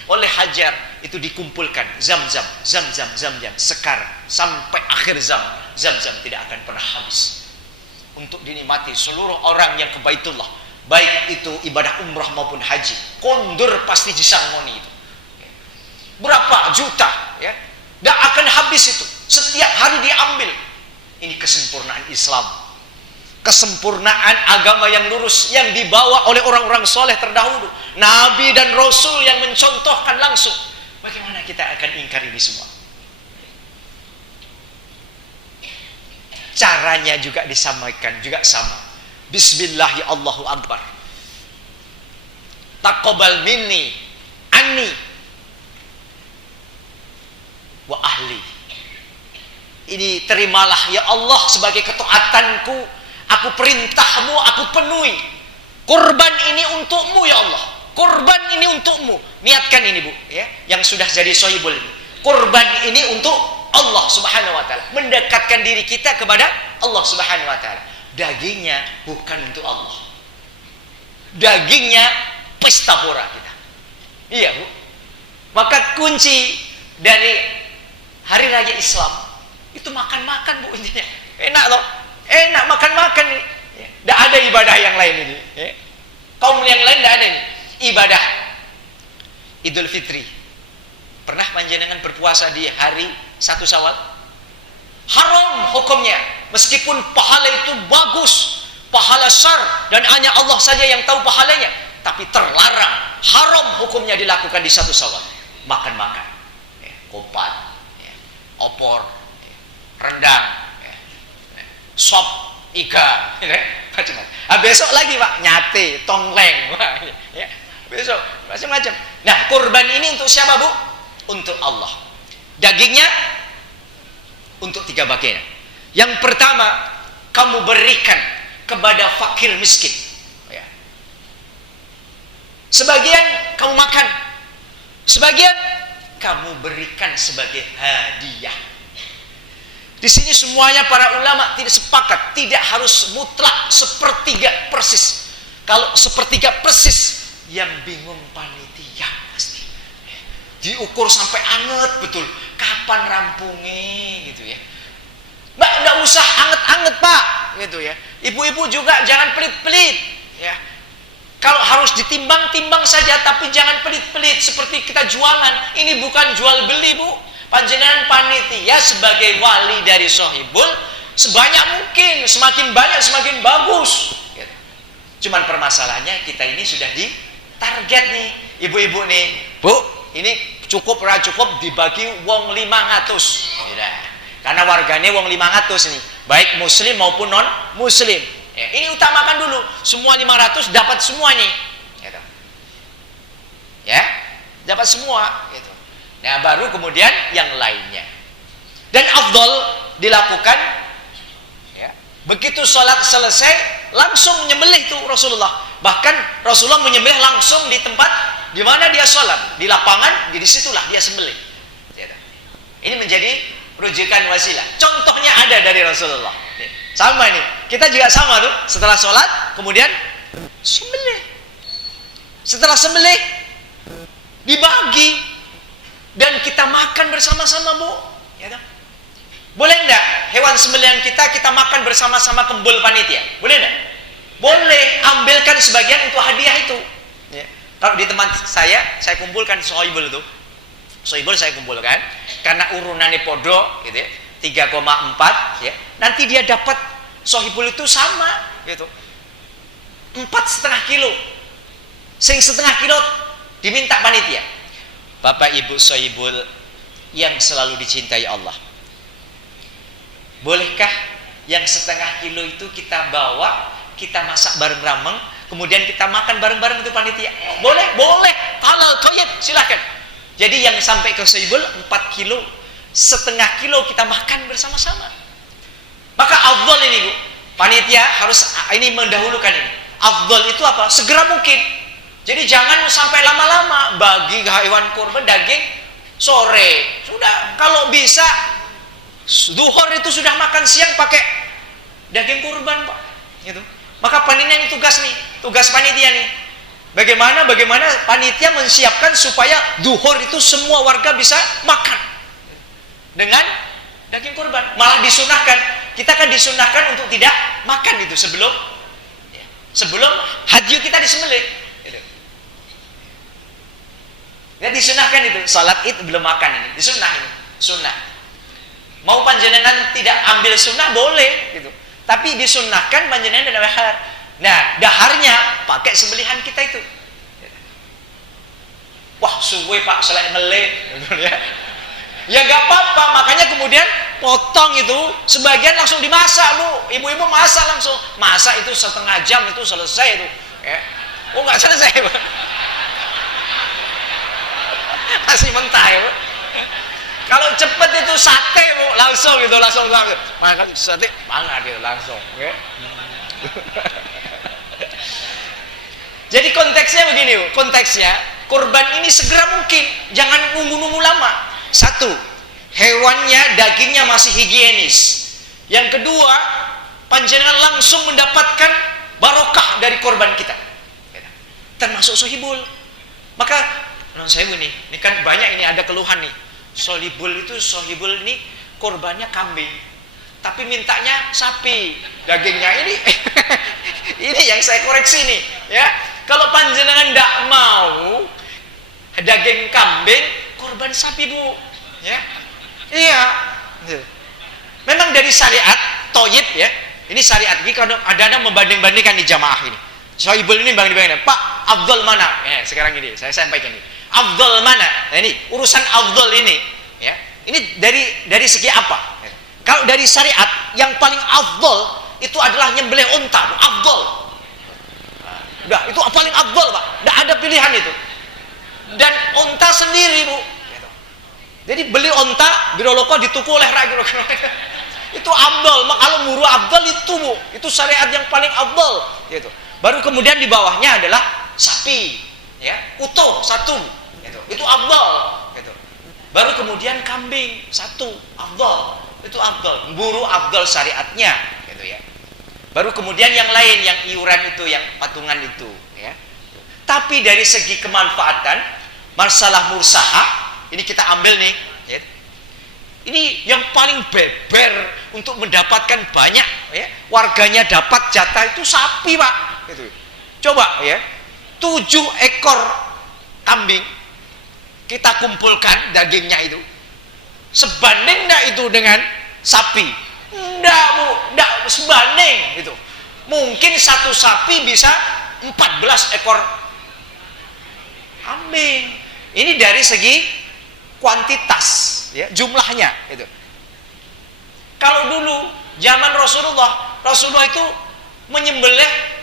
Oleh Hajar itu dikumpulkan Zamzam, sekar sampai akhir Zamzam tidak akan pernah habis untuk dinikmati seluruh orang yang ke Baitullah, baik itu ibadah umrah maupun haji. Kondur pasti disangoni itu. Berapa juta, ya, tidak akan habis itu. Setiap hari diambil. Ini kesempurnaan Islam, kesempurnaan agama yang lurus yang dibawa oleh orang-orang soleh terdahulu, Nabi dan Rasul yang mencontohkan langsung. Bagaimana kita akan ingkar ini semua? Caranya juga disampaikan juga sama. Bismillah, ya Allahu Akbar. Taqabbal minni anni wa ahli. Ini terimalah ya Allah sebagai ketaatanku, aku perintahmu, aku penuhi. Kurban ini untukmu ya Allah. Kurban ini untukmu. Niatkan ini, Bu, ya, yang sudah jadi sohibul ini. Kurban ini untuk Allah Subhanahu wa taala, mendekatkan diri kita kepada Allah Subhanahu wa taala. Dagingnya bukan untuk Allah. Dagingnya pesta pora kita. Iya, Bu. Maka kunci dari hari raya Islam itu makan-makan, Bu, intinya. Enak loh. Enak makan-makan ini. Tidak ada ibadah yang lain ini. Kaum yang lain tidak ada ini. Ibadah Idul Fitri. Pernah panjenengan berpuasa di hari 1 Syawal? Haram hukumnya. Meskipun pahala itu bagus, pahala syar, dan hanya Allah saja yang tahu pahalanya, tapi terlarang, haram hukumnya dilakukan di 1 Syawal. Makan-makan, kopat, opor, rendang, sop iga, macam-macam. Besok lagi Pak, nyate, tongleng, ya. Besok macam-macam. Nah, kurban ini untuk siapa Bu? Untuk Allah. Dagingnya untuk 3 bagian. Yang pertama, kamu berikan kepada fakir miskin. Ya. Sebagian kamu makan, sebagian kamu berikan sebagai hadiah. Di sini semuanya para ulama tidak sepakat, tidak harus mutlak sepertiga persis. Kalau sepertiga persis, yang bingung panitia pasti. Diukur sampai anget betul. Kapan rampungnya gitu ya. Mbak, enggak usah anget-anget Pak, gitu ya. Ibu-ibu juga jangan pelit-pelit, ya. Kalau harus ditimbang-timbang saja, tapi jangan pelit-pelit seperti kita jualan. Ini bukan jual beli Bu. Panjenengan panitia sebagai wali dari sohibul, sebanyak mungkin, semakin banyak semakin bagus. Gitu. Cuman permasalahannya kita ini sudah di target nih, ibu-ibu nih, Bu, ini cukup cukup dibagi wong 500. Tidak. Karena warganya wong 500 nih, baik muslim maupun non muslim. Ya, ini utamakan dulu, semua 500 dapat semua nih. Gitu. Ya, dapat semua gitu. Nah, baru kemudian yang lainnya. Dan afdol dilakukan ya, begitu sholat selesai langsung menyembelih tuh Rasulullah. Bahkan Rasulullah menyembelih langsung di tempat di mana dia sholat, di lapangan, di situlah dia sembelih. Ini menjadi rujukan wasilah. Contohnya ada dari Rasulullah. Sama nih, kita juga sama tuh. Setelah sholat, kemudian sembelih. Setelah sembelih, dibagi dan kita makan bersama-sama Bu. Ya, boleh enggak hewan sembelihan kita makan bersama-sama kembul panitia? Boleh enggak? Boleh, ambilkan sebagian untuk hadiah itu. Ya. Kalau di teman saya kumpulkan sohibul itu. Sohibul saya kumpulkan karena urunannya podo gitu ya, 3,4 ya. Nanti dia dapat sohibul itu sama gitu. 4,5 kilo. Sing setengah kilo diminta panitia. Bapak Ibu sohibul yang selalu dicintai Allah. Bolehkah yang setengah kilo itu kita bawa, kita masak bareng rameng, kemudian kita makan bareng-bareng itu panitia? Boleh, boleh. Halal, toyib, silakan. Jadi yang sampai ke sohibul 4 kilo, setengah kilo kita makan bersama-sama. Maka afdol ini Bu, panitia harus ini mendahulukan ini. Afdol itu apa? Segera mungkin. Jadi jangan sampai lama-lama bagi hewan kurban daging sore. Sudah, kalau bisa duhur itu sudah makan siang pakai daging kurban Pak. Gitu. Maka panitia ini tugas panitia nih. Bagaimana panitia menyiapkan supaya duhur itu semua warga bisa makan dengan daging kurban. Malah disunahkan, kita kan disunahkan untuk tidak makan itu sebelum haji kita disembelih. Ya disunahkan itu, salat id belum makan ini, disunah ini, sunnah. Mau panjenengan tidak ambil sunnah boleh gitu, tapi disunahkan panjenengan dan dahar. Nah, daharnya pakai sembelihan kita itu. Wah, suwe Pak, selek melek, ya. Ya nggak apa-apa, makanya kemudian potong itu, sebagian langsung dimasak Bu. Ibu-ibu masak langsung, masak itu setengah jam itu selesai itu. Ya. Oh nggak selesai Bu. Masih mentah ya Bu. Kalau cepet itu sate Bu, langsung makan sate banget gitu langsung ya. Jadi konteksnya begini Bu, konteksnya kurban ini segera mungkin, jangan nunggu-nunggu lama. Satu, hewannya dagingnya masih higienis. Yang kedua, panjenengan langsung mendapatkan barokah dari kurban kita, termasuk sohibul. Maka non saya ini kan banyak ini ada keluhan nih. Sohibul ini korbannya kambing, tapi mintanya sapi. Dagingnya ini ini yang saya koreksi nih, ya. Kalau panjenengan tidak mau daging kambing, korban sapi Bu, ya. Iya. Memang dari syariat toyib ya. Ini syariat. Ini kalau ada membanding-bandingkan di jamaah ini. Sohibul ini banding-bandingkan. Pak, afdal mana? Ya, sekarang ini saya sampaikan ini. Afdal mana? Nah, ini urusan afdal ini, ya. Ini dari segi apa? Kalau dari syariat yang paling afdol itu adalah nyembelih unta, Bu. Afdol. Udah, itu paling afdol, Pak. Enggak ada pilihan itu. Dan unta sendiri, Bu. Gitu. Jadi beli unta, biroloko dituku oleh rakyat. Itu afdol. Kalau muru afdol itu, Bu. Itu syariat yang paling afdol, gitu. Baru kemudian di bawahnya adalah sapi, ya, utuh satu, gitu. Itu afdol, gitu. Baru kemudian kambing satu, afdol. Itu afdol. Buru afdol syariatnya, gitu ya. Baru kemudian yang lain, yang iuran itu, yang patungan itu, ya. Tapi dari segi kemanfaatan, masalah mursaha, ini kita ambil nih, ya. Ini yang paling beber untuk mendapatkan banyak, ya. Warganya dapat jatah itu sapi, Pak. Gitu. Coba, ya, 7 ekor kambing kita kumpulkan dagingnya itu, sebanding enggak itu dengan sapi? Enggak, Bu, enggak sebanding itu. Mungkin satu sapi bisa 14 ekor kambing. Ini dari segi kuantitas, ya, jumlahnya itu. Kalau dulu zaman Rasulullah itu menyembelih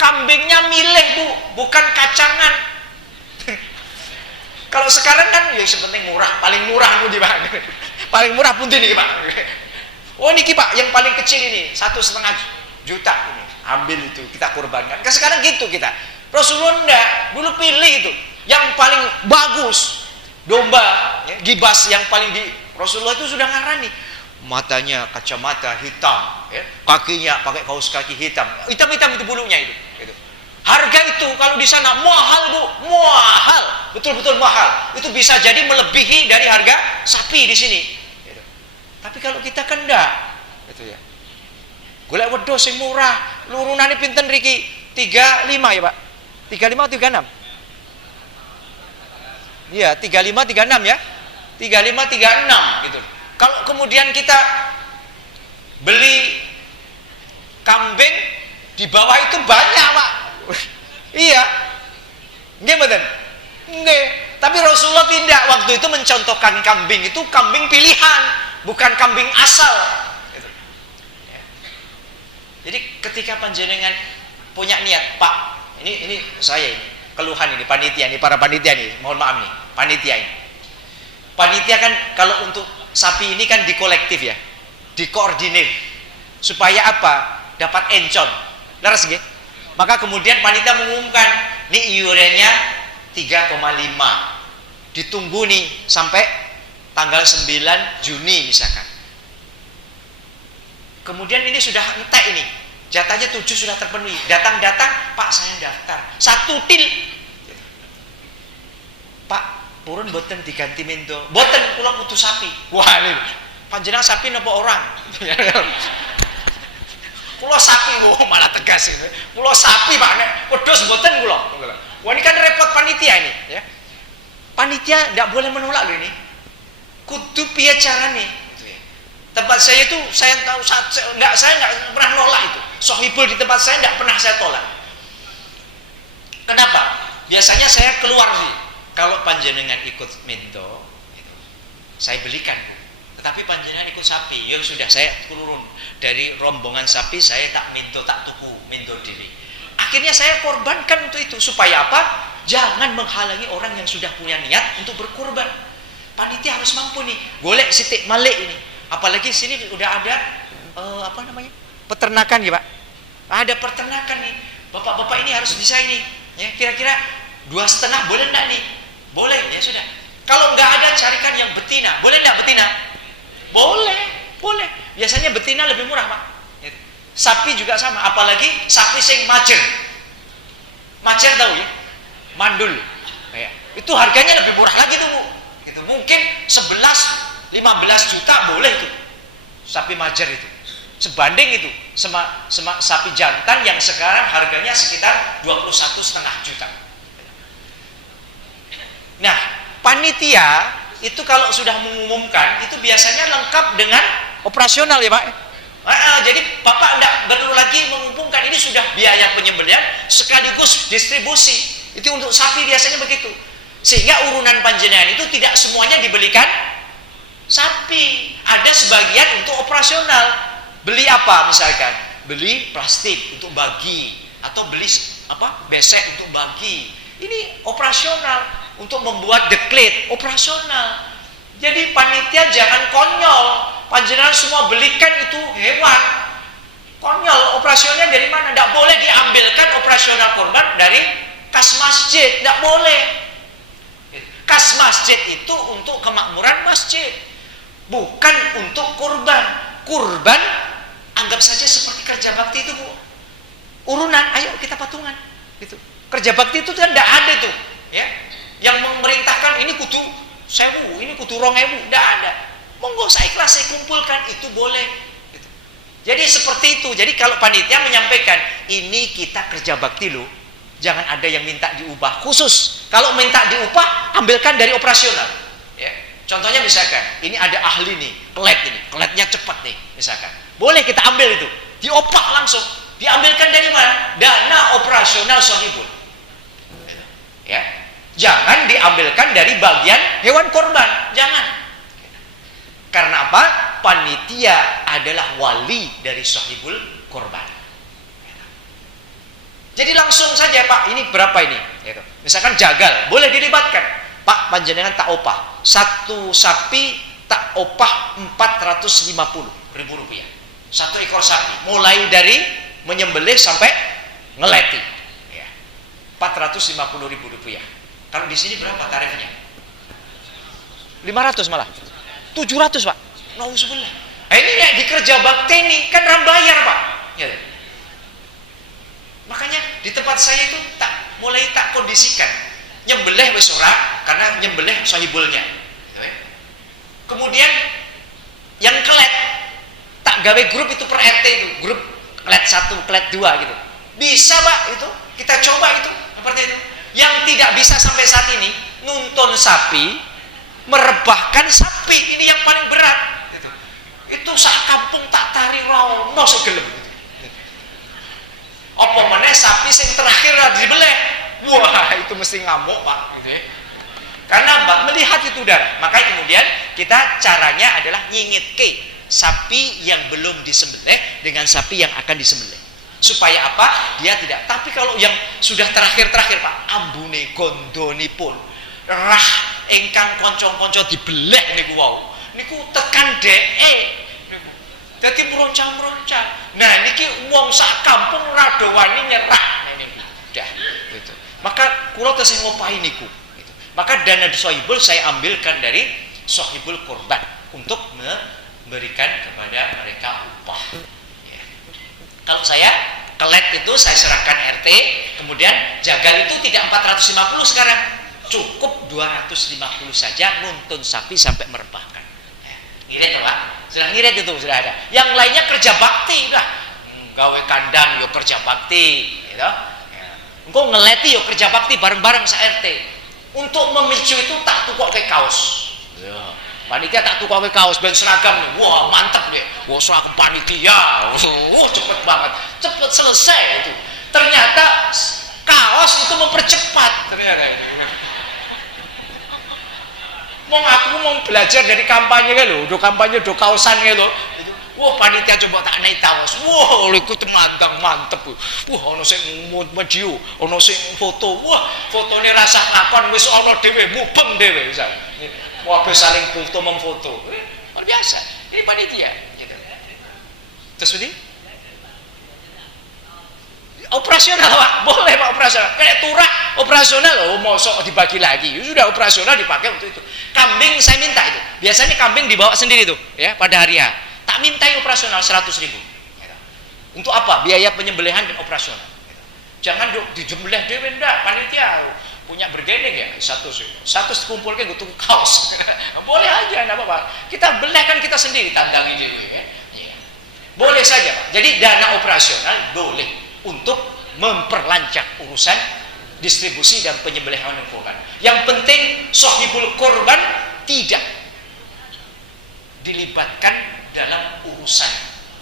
kambingnya milih, Bu, bukan kacangan. Kalau sekarang kan ya sebenarnya murah, paling murah Bu, Pak. Paling murah pun ini, Pak. Oh ini Pak, yang paling kecil ini 1,5 juta ini. Ambil itu, kita kurbankan. Sekarang gitu kita. Rasulullah enggak, dulu pilih itu yang paling bagus. Domba, ya, gibas yang paling di Rasulullah itu sudah ngarani. Matanya kacamata hitam, ya. Kakinya pakai kaos kaki hitam. Hitam-hitam itu bulunya itu. Gitu. Harga itu kalau di sana mahal, Bu, mahal, betul-betul mahal. Itu bisa jadi melebihi dari harga sapi di sini. Gitu. Tapi kalau kita kan enggak, gitu ya. Golek wedhus sing murah, lurunane pinten riki? 35 ya, Pak. 35 atau 36? Iya, 35 36 ya. 35 36 gitu. Kalau kemudian kita beli kambing di bawah itu banyak, Pak. Iya. Nggih mboten? Nggih. Tapi Rasulullah tidak, waktu itu mencontohkan kambing itu kambing pilihan, bukan kambing asal. Gitu. Jadi ketika panjenengan punya niat, Pak, ini saya ini keluhan ini panitia ini, para panitia nih, mohon maaf nih, panitia ini. Panitia kan kalau untuk sapi ini kan dikolektif ya, dikoordinir supaya apa? Dapat encon. Leres nggih? Maka kemudian panitia mengumumkan nih iurannya 3,5. Ditunggu nih sampai tanggal 9 Juni misalkan. Kemudian ini sudah entek ini. Jatahnya 7 sudah terpenuhi. Datang-datang, Pak saya daftar. 1 til. Pak, purun boten diganti mendo. Boten kula kudu sapi. Wah, ini panjenengan sapi napa orang? Kula sapi, oh malah tegas ini. Kula sapi, Pak, nek wedhus boten kula. Wah, ini kan repot panitia ini, ya. Panitia enggak boleh menolak loh ini. Kudu piye carane? Tempat saya itu saya tahu saya enggak pernah nolak itu. Sohibul di tempat saya enggak pernah saya tolak. Kenapa? Biasanya saya keluar sih. Kalau panjenengan ikut mendo, saya belikan. Tetapi panjenengan ikut sapi, ya sudah saya turun dari rombongan sapi, saya tak mendo, tak tuku mendo diri. Akhirnya saya korbankan untuk itu supaya apa? Jangan menghalangi orang yang sudah punya niat untuk berkorban. Panitia harus mampu nih, golek sitik malik ini. Apalagi sini udah ada apa namanya? Peternakan ya, Pak. Ada peternakan nih. Bapak-bapak ini harus bisa ini. Ya, kira-kira 2,5 boleh enggak nih? Boleh, ya sudah. Kalau enggak ada carikan yang betina. Boleh enggak betina? Boleh, boleh. Biasanya betina lebih murah, Pak. Sapi juga sama, apalagi sapi sing majer. Majer tahu ya? Mandul. Ya. Itu harganya lebih murah lagi tuh, Bu. Gitu. Mungkin 11-15 juta boleh itu. Sapi majer itu. Sebanding itu sama sapi jantan yang sekarang harganya sekitar 21,5 juta. Nah, panitia itu kalau sudah mengumumkan itu biasanya lengkap dengan operasional ya, Pak. Jadi Bapak tidak perlu lagi mengumumkan, ini sudah biaya penyembelihan sekaligus distribusi. Itu untuk sapi biasanya begitu. Sehingga urunan panjenengan itu tidak semuanya dibelikan sapi. ada sebagian untuk operasional. Beli apa misalkan? Beli plastik untuk bagi, atau beli besek untuk bagi. Ini operasional, untuk membuat deklet operasional. Jadi panitia jangan konyol, panjenengan semua belikan itu hewan. Konyol, operasionalnya dari mana? Tidak boleh diambilkan operasional korban dari kas masjid, tidak boleh. Kas masjid itu untuk kemakmuran masjid, bukan untuk kurban. Kurban anggap saja seperti kerja bakti itu, Bu. Urunan, ayo kita patungan. Gitu. Kerja bakti itu kan tidak ada tuh, ya. Yang memerintahkan ini kudu 1000, ini kudu 2000, tidak ada. Monggo saya ikhlas, saya kumpulkan, itu boleh. Gitu. Jadi seperti itu. Jadi kalau panitia menyampaikan, ini kita kerja bakti loh, jangan ada yang minta diubah. Khusus kalau minta diubah, ambilkan dari operasional. Ya. Contohnya misalkan, ini ada ahli nih, keletnya cepat nih, misalkan. Boleh kita ambil itu, diopak langsung. Diambilkan dari mana? Dana operasional sohibul. Ya, jangan diambilkan dari bagian hewan korban, jangan. Karena apa? Panitia adalah wali dari sohibul korban. Jadi langsung saja, Pak, ini berapa ini? Gitu. Misalkan jagal, boleh dilibatkan. Pak, panjenengan tak opah. Satu sapi tak opah 450.000 rupiah. Satu ekor sapi, mulai dari menyembelih sampai ngeleti, ya. 450.000 rupiah. Kalau di sini berapa tarifnya? 500 malah, 700, Pak. Nauzubillah. Ini ya di kerja bakti ini kan rambayar, Pak. Ya. Makanya di tempat saya itu mulai tak kondisikan. Nyembelih wis ora, karena nyembelih sahibulnya. Kemudian yang kelet tak gawe grup itu per RT itu, grup klet 1, klet 2 gitu. Bisa, Pak, itu. Kita coba itu seperti itu. Yang tidak bisa sampai saat ini, nuntun sapi, merebahkan sapi, ini yang paling berat. Itu sak kampung tak tari rono segelem. Apa meneh sapi sing terakhir dibeleh. Wah, itu mesti ngamuk, Pak, gitu ya. Karena Mbak melihat itu darah. Makanya kemudian kita caranya adalah nyingitke sapi yang belum disembelih dengan sapi yang akan disembelih. Supaya apa? Dia tidak. Tapi kalau yang sudah terakhir-terakhir, Pak, ambune gondonipun rah ingkang konco-konco dibeleh niku wau. Niku tekan DE. Dadi meroncang-meroncang. Nah, niki wong sak kampung rada wani nyerah niku. Dah, gitu. Maka kula tesih ngopahi niku, gitu. Maka dana sohibul saya ambilkan dari sohibul korban untuk memberikan kepada mereka upah. Ya. Kalau saya kelet itu saya serahkan RT, kemudian jagal itu tidak 450 sekarang, cukup 250 saja nuntun sapi sampai merebahkan. Ya. Ngirit, Pak? Sudah ngirit itu sudah ada. Yang lainnya kerja bakti lah, gawe kandang yo kerja bakti, gitu. Engkau ngeleti yo kerja bakti bareng-bareng sa RT. Untuk memicu itu tak tukok ke kaos. Ya. Panitia tak tukok ke kaos ben seragam nih. Wah, mantap nih. Wah, seragam panitia. Cepet banget. Cepet selesai itu. Ternyata kaos itu mempercepat ternyata. Mau belajar dari kampanye kan lho, do kampanye do kaosan gitu. Wah, panitia coba tak naik tawas. Wah, iku mantap. Wah, ono sing maju, ono sing foto. Wah, fotone rasah lakon wis ono dhewe, mubeng dhewe misal. Wah, saling foto memfoto. Luar biasa. Ini panitia gitu. Terus ini operasional, Pak. Boleh, Pak, operasional. Kayak turah operasional loh, mosok dibagi lagi. Sudah operasional dipakai untuk itu. Kambing saya minta itu. Biasanya kambing dibawa sendiri tuh, ya, pada hari H. Tak mintai operasional 100.000. Untuk apa? Biaya penyembelihan dan operasional. Jangan dijembelih dewe ndak, panitia punya bergendeng ya, satu kumpulkan untuk kaos. Boleh aja, enggak apa-apa. Kita belehkan kita sendiri, tandangi dewe ya. Boleh saja, Pak. Jadi dana operasional boleh untuk memperlancar urusan distribusi dan penyembelihan hewan kurban. Yang penting sohibul korban tidak dilibatkan dalam urusan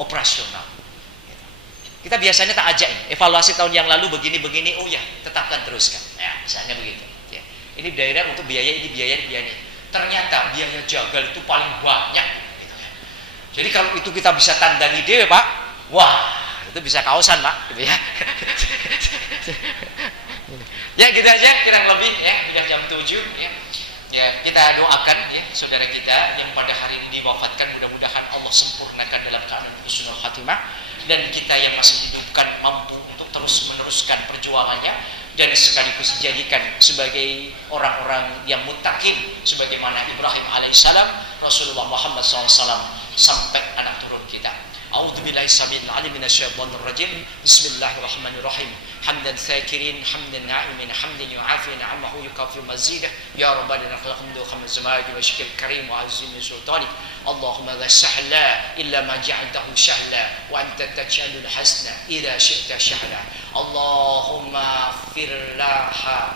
operasional. Kita biasanya tak ajak ini, evaluasi tahun yang lalu begini-begini, oh ya tetapkan teruskan. Ya, misalnya begitu. Ya. Ini daerah untuk biaya ini, biaya ini. Ternyata biaya jagal itu paling banyak. Gitu ya. Jadi kalau itu kita bisa tandani dia Pak, wah itu bisa kaosan Pak, gitu ya. Ya gitu aja kurang lebih ya, sudah jam 7 ya. Ya kita doakan ya saudara kita yang pada hari ini diwafatkan, mudah-mudahan Allah sempurnakan dalam keadaan husnul khatimah, dan kita yang masih hidupkan mampu untuk terus meneruskan perjuangannya dan sekaligus dijadikan sebagai orang-orang yang muttaqin sebagaimana Ibrahim alaihissalam, Rasulullah Muhammad SAW, sampai anak turun kita. A'udzubillahi samil alim minasyaitonir rajim. Bismillahirrahmanirrahim. Hamdan syakirin, hamdan na'imin, hamdan yu'afi ni'amahu yukafi mazidah. Ya rabbana lakal hamdu khamdu samawati wa syakil karim wa azim sultanik. Allahumma la sahla illa ma ja'altahu sahla wa anta taj'alul hasna idza syi'ta sahla. Allahumma firlaha,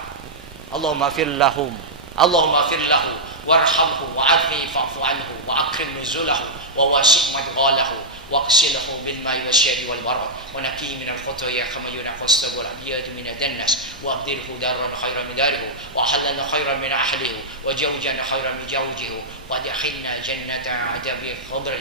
Allahumma firlahum, Allahumma firlahu warhamhu wa'afi fa'fu anhu wa akrim nuzulahu wa wasi' madghalahu واغسله بالماء والشاد والبرد ونقيه من الخطايا كما ينقى الثوب الابيض من الدنس وابدله دارا خيرا من داره واحلا خيرا من اهله وزوجا خيرا من زوجه وادخلنا جنة عدن خضر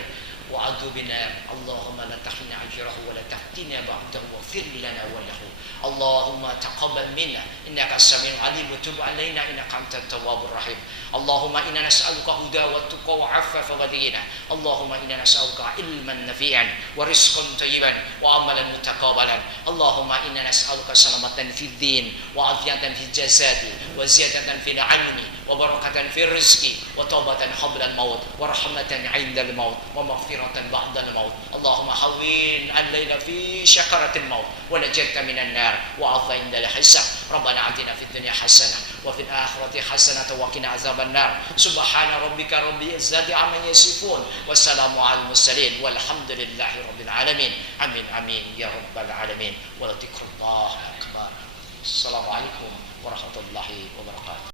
وعذ بنا اللهم لا تحرمنا اجره ولا تفتنا بعده واغفر لنا وله اللهم تقبل منا انك السميع العليم وتب علينا انك انت التواب الرحيم اللهم انا نسالك هدى والتقى وعفاف وغنى اللهم انا نسالك علما نافعا ورزقا طيبا وعملا متقبلا اللهم انا نسالك سلامة في الدين وعافية في الجسد وزيادة في العلم وبركة في الرزق وتوبة قبل الموت ورحمة عند الموت ومغفرة بعد الموت اللهم هون علينا في شكرة الموت ونجدت من النار وعافى عند الحساب ربنا آتنا في الدنيا حسنة وفي الآخرة حسنة وقنا عذاب النار سبحان ربك رب العزة عما يصفون والسلام على المرسلين والحمد لله رب العالمين آمين آمين يا رب العالمين ولذكر الله أكبر السلام عليكم ورحمة الله وبركاته.